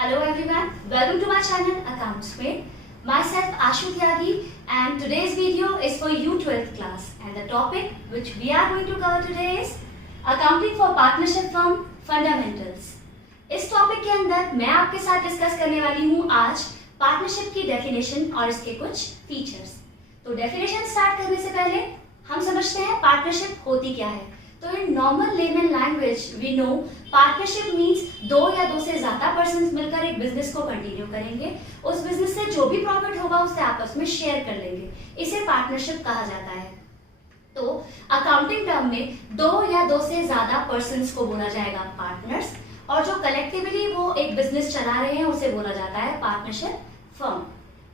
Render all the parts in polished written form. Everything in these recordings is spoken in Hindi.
Hello everyone, welcome to my channel Accounts Made. Myself Ashu Tyagi and today's video is for you 12th class and the topic which we are going to cover today is Accounting for Partnership Firm Fundamentals. इस टॉपिक के अंदर मैं आपके साथ डिस्कस करने वाली हूँ आज पार्टनरशिप की डेफिनेशन और इसके कुछ फीचर्स। तो डेफिनेशन स्टार्ट करने से पहले हम समझते हैं पार्टनरशिप होती क्या है। तो इन normal layman language we know partnership means दो या दो से ज्यादा पर्संस मिलकर एक बिजनेस को कंटिन्यू करेंगे, उस बिजनेस से जो भी प्रॉफिट होगा उससे आपस में शेयर कर लेंगे, इसे पार्टनरशिप कहा जाता है। तो अकाउंटिंग टर्म में दो या दो से ज्यादा पर्संस को बोला जाएगा पार्टनर्स, और जो कलेक्टिवली वो एक बिजनेस चला रहे हैं उसे बोला जाता है पार्टनरशिप फर्म।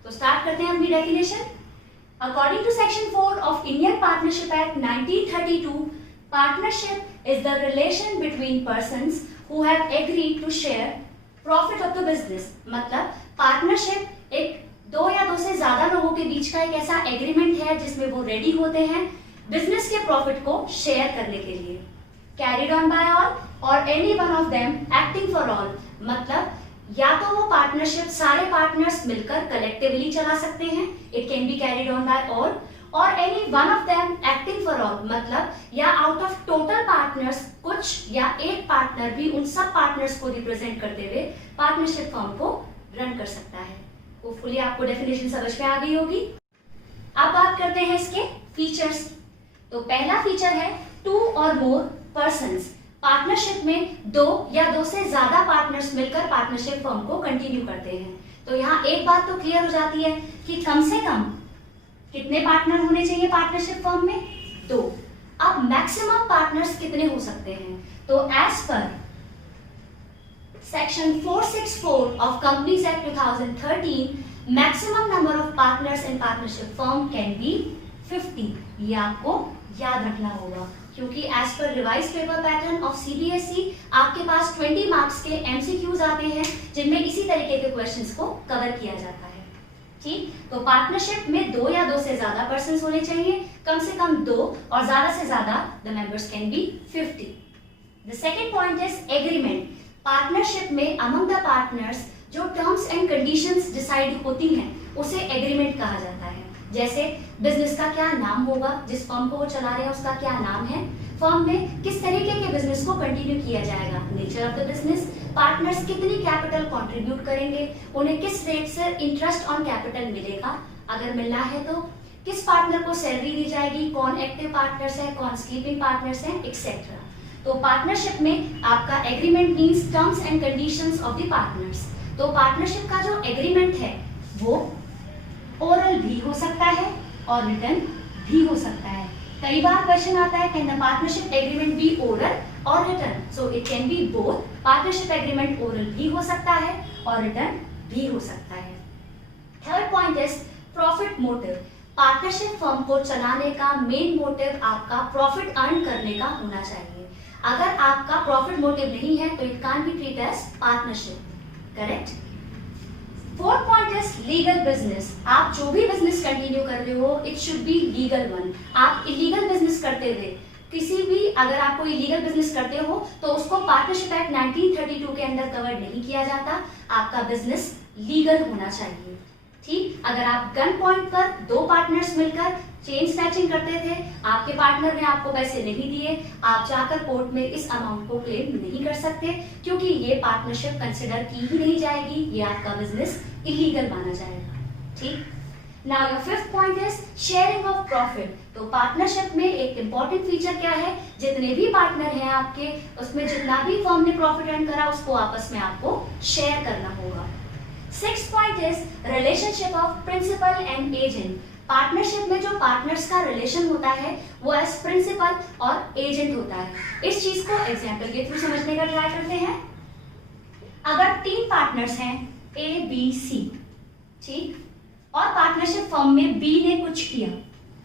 तो स्टार्ट करते हैं अपनी definition. According to section 4 of Indian partnership act 1932, partnership is the relation between persons who have agreed to share profit of the business। मतलब पार्टनरशिप एक दो या दो से ज्यादा लोगों के बीच का एक ऐसा एग्रीमेंट है जिसमें वो रेडी होते हैं बिजनेस के प्रॉफिट को शेयर करने के लिए। कैरिड ऑन बाय ऑल और any one of them acting for all, मतलब या तो वो पार्टनरशिप सारे पार्टनर्स मिलकर कलेक्टिवली चला सकते हैं, it can be carried on by all, और any one of them acting for all, मतलब या आउट ऑफ टोटल पार्टनर्स कुछ या एक पार्टनर भी उन सब पार्टनर्स को रिप्रेजेंट करते हुए पार्टनरशिप फर्म को रन कर सकता है। होपफुली आपको डेफिनेशन समझ में आ गई होगी। अब बात करते हैं इसके फीचर्स। तो पहला फीचर है टू और मोर पर्संस। पार्टनरशिप में दो या दो से ज्यादा पार्टनर्स मिलकर पार्टनरशिप फर्म को कंटिन्यू करते हैं। तो यहाँ एक बात तो क्लियर हो जाती है कि कम से कम कितने पार्टनर होने चाहिए पार्टनरशिप फर्म में? दो। अब मैक्सिमम पार्टनर्स कितने हो सकते हैं? तो एज पर section 464 of companies act 2013, maximum number of partners in partnership firm can be 50। ये आपको याद रखना होगा क्योंकि एज पर revise paper pattern of CBSE आपके पास 20 मार्क्स के एमसीक्यूज आते हैं जिनमें इसी तरीके के क्वेश्चंस को कवर किया जाता है। ठीक, तो पार्टनरशिप में दो या दो से ज्यादा पर्संस होने चाहिए, कम से कम दो, और ज्यादा से ज्यादा the members can be 50। The second point is agreement. Partnership में अमंग द पार्टनर्स जो टर्म्स एंड कंडीशंस डिसाइड होती हैं उसे एग्रीमेंट कहा जाता है। जैसे बिजनेस का क्या नाम होगा, जिस फर्म को वो चला रहे हैं उसका क्या नाम है, फर्म में किस तरीके के बिजनेस को कंटिन्यू किया जाएगा, nature of the business, partners कितनी कैपिटल कंट्रीब्यूट करेंगे, उन्हें किस रेट से इंटरेस्ट ऑन कैपिटल मिलेगा, अगर मिलना है तो किस पार्टनर को सैलरी दी जाएगी, कौन एक्टिव पार्टनर्स है, कौन स्लीपिंग पार्टनर्स है, एक्सेट्रा। तो पार्टनरशिप में आपका agreement means terms and conditions of the partners. तो पार्टनरशिप का जो एग्रीमेंट है वो ओरल भी हो सकता है और रिटन भी हो सकता है। कई बार क्वेश्चन आता है can the partnership agreement be oral और written? So it can be both. Partnership agreement oral भी हो सकता है और रिटन भी हो सकता है। Third point is profit motive. Partnership firm को चलाने का मेन मोटिव आपका प्रॉफिट अर्न करने का होना चाहिए। अगर आपका प्रॉफिट मोटिव नहीं है तो it can't be treat as partnership. Correct. Fourth point is legal business. आप जो भी बिजनेस कंटिन्यू कर रहे हो it should be legal one. आप इलीगल बिजनेस करते हुए किसी भी, अगर आप कोई इलीगल बिजनेस करते हो तो उसको पार्टनरशिप एक्ट 1932 के अंदर कवर नहीं किया जाता। आपका बिजनेस लीगल होना चाहिए। ठीक, अगर आप गन पॉइंट पर दो पार्टनर्स मिलकर चेन स्नैचिंग करते थे, आपके पार्टनर ने आपको पैसे नहीं दिए, आप जाकर कोर्ट में इस अमाउंट को क्लेम नहीं कर सकते क्योंकि ये पार्टनरशिप कंसिडर की ही नहीं जाएगी, ये आपका बिजनेस इलीगल माना जाएगा। ठीक, now your fifth point is sharing of profit. तो पार्टनरशिप में एक इंपॉर्टेंट फीचर क्या है, जितने भी पार्टनर हैं आपके उसमें जितना भी फर्म ने प्रॉफिट अर्न करा उसको आपस में आपको शेयर करना होगा। Sixth point is relationship of principal and agent. Partnership में जो पार्टनर्स का रिलेशन होता है वो एज प्रिंसिपल और एजेंट होता है। इस चीज को एग्जांपल के थ्रू समझने का ट्राई करते हैं। अगर तीन पार्टनर्स हैं ए बी सी, ठीक, और पार्टनरशिप फर्म में बी ने कुछ किया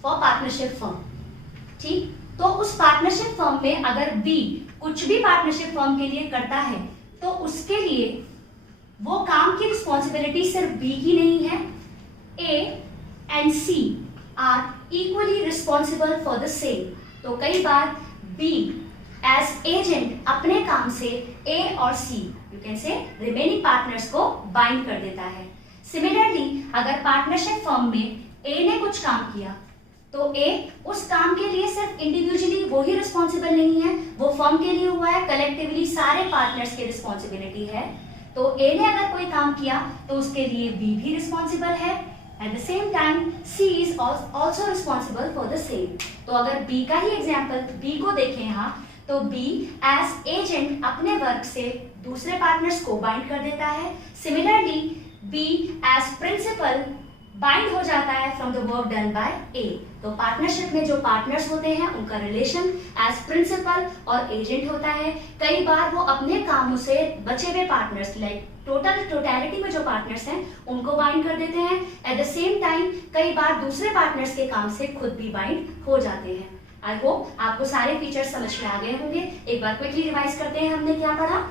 फॉर पार्टनरशिप फर्म, ठीक, तो उस पार्टनरशिप फर्म में अगर बी कुछ भी पार्टनरशिप फर्म के लिए करता है तो उसके लिए वो काम की रिस्पॉन्सिबिलिटी सिर्फ बी की नहीं है, A and C are equally responsible for the same. तो कई बार बी एज एजेंट अपने काम से ए और C, you can say remaining partners को बाइंड कर देता है। सिमिलरली अगर पार्टनरशिप फर्म में ए ने कुछ काम किया तो ए उस काम के लिए सिर्फ इंडिविजुअली वो ही रिस्पॉन्सिबल नहीं है, वो फर्म के लिए हुआ है, कलेक्टिवली सारे पार्टनर्स की रिस्पॉन्सिबिलिटी है। तो ए ने अगर कोई काम किया तो उसके लिए बी भी रिस्पॉन्सिबल है। At the same time C is also responsible for the same. तो अगर बी का ही एग्जाम्पल बी को देखें यहाँ, तो बी एज एजेंट अपने वर्क से दूसरे पार्टनर्स को बाइंड कर देता है। Similarly B as principal bind हो जाता है from the work done by A. तो पार्टनरशिप में जो पार्टनर्स होते हैं उनका रिलेशन एज प्रिंसिपल और एजेंट होता है। कई बार वो अपने कामों से बचे हुए पार्टनर्स लाइक टोटलिटी में जो पार्टनर्स हैं उनको बाइंड कर देते हैं। एट द सेम टाइम कई बार दूसरे पार्टनर्स के काम से खुद भी बाइंड हो जाते हैं। आई होप आपको सारे फीचर्स समझ में आ गए होंगे। एक बार क्विकली रिवाइज करते हैं। हमने क्या पढ़ा?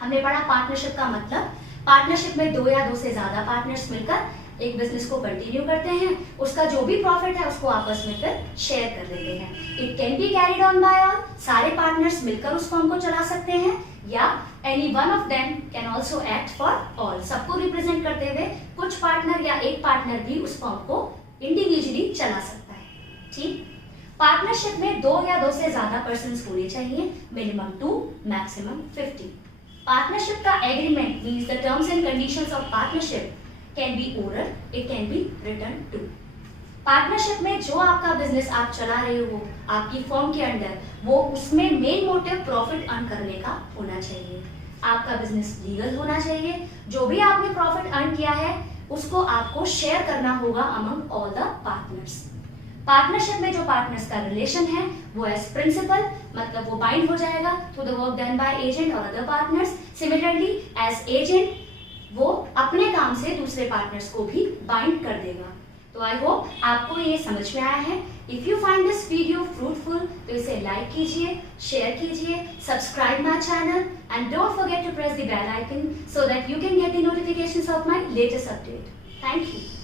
हमने पढ़ा पार्टनरशिप का मतलब, पार्टनरशिप में दो या दो से ज्यादा पार्टनर्स मिलकर एक बिजनेस को कंटिन्यू करते हैं, उसका जो भी प्रॉफिट है उसको आपस में फिर शेयर कर देते हैं। It can be carried on by all, सारे पार्टनर्स मिलकर उस फर्म को चला सकते हैं, या any one of them can also act for all, सबको रिप्रेजेंट करते हुए कुछ पार्टनर या एक पार्टनर भी उस फर्म को इंडिविजुअली चला सकता है। ठीक, पार्टनरशिप में दो या दो से ज्यादा पर्सन्स होने चाहिए, मिनिमम 2 मैक्सिमम 50। पार्टनरशिप का agreement means the terms and conditions of partnership can be oral, it can be written too. Partnership में जो आपका बिजनेस आप चला रहे हो आपकी फर्म के अंडर, वो उसमें मेन मोटिव प्रॉफिट अर्न करने का होना चाहिए। आपका बिजनेस लीगल होना चाहिए, जो भी आपने प्रॉफिट अर्न किया है उसको आपको शेयर करना होगा among all the partners. Partnership में जो पार्टनर्स का रिलेशन है वो एज प्रिंसिपल, मतलब वो बाइंड हो जाएगा through the work done by agent और other partners. Similarly as agent वो अपने काम से दूसरे पार्टनर्स को भी बाइंड कर देगा। तो आई होप आपको ये समझ में आया है। If you find this video fruitful तो इसे लाइक कीजिए, शेयर कीजिए, subscribe my channel and don't forget to press the bell icon so that you can get the notifications of my latest update. Thank you.